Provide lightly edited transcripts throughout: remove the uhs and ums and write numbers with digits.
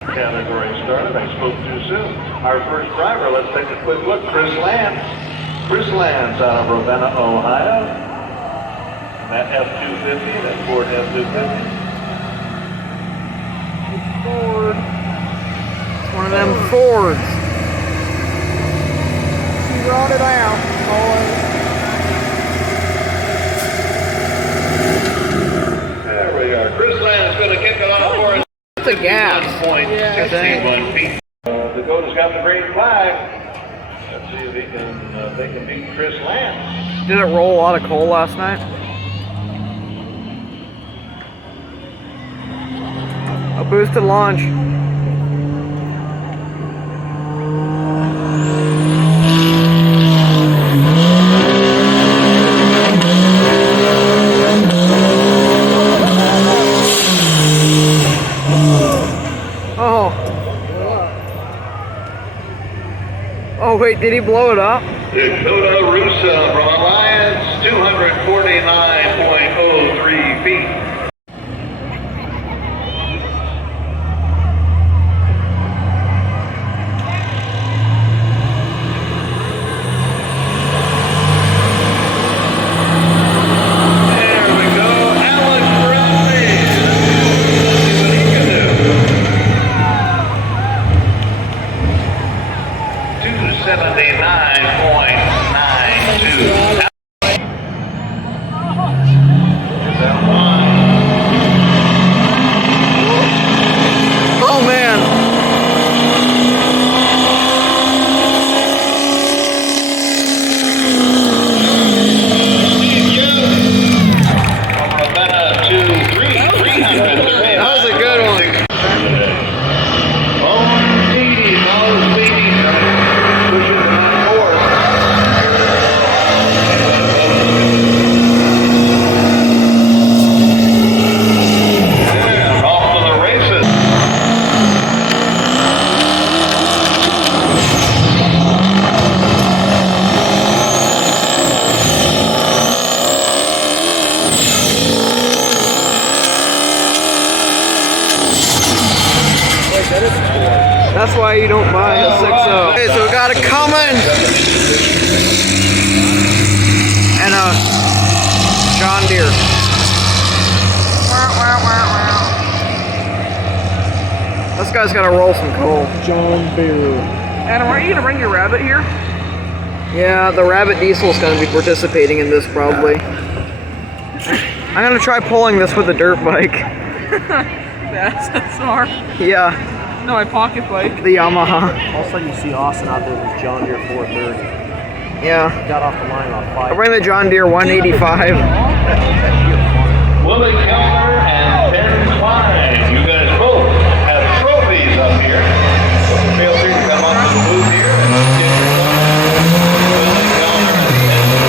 Category started. I spoke too soon. Our first driver, let's take a quick look. Chris Lance. Chris Lance out of Ravenna, Ohio. That F-250, that Ford F-250. Ford. One of them Fords. He brought it out, boys. There we are. Chris Lance going to kick it off for us. It's a gas. 1.61 feet. Dakota's got the green flag. Let's see if they can beat Chris Lance. Did it roll a lot of coal last night? A boosted launch. Oh wait, did he blow it up? Dakota Russo from Alliance, 249.03 feet. There we go, Alex Bradley. Let's see what he can do. 279.92. Oh man. That was a good one. That's why you don't buy a 6.0. Okay, so we got a Cummins and a John Deere. This guy's gonna roll some coal. John Deere. Adam, are you gonna bring your Rabbit here? Yeah, the Rabbit Diesel's gonna be participating in this probably. I'm gonna try pulling this with a dirt bike. That's smart. Yeah. No, my pocket bike. The Yamaha. All of a sudden you see Austin out there with his John Deere 430. Yeah. Got off the line on 5. I'll bring the John Deere 185. Willie Kellner and Ben Klein, you guys both have trophies up here. So feel free to come up to the booth here and get your trophies. Willie Kellner and Ben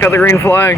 Got the green flag.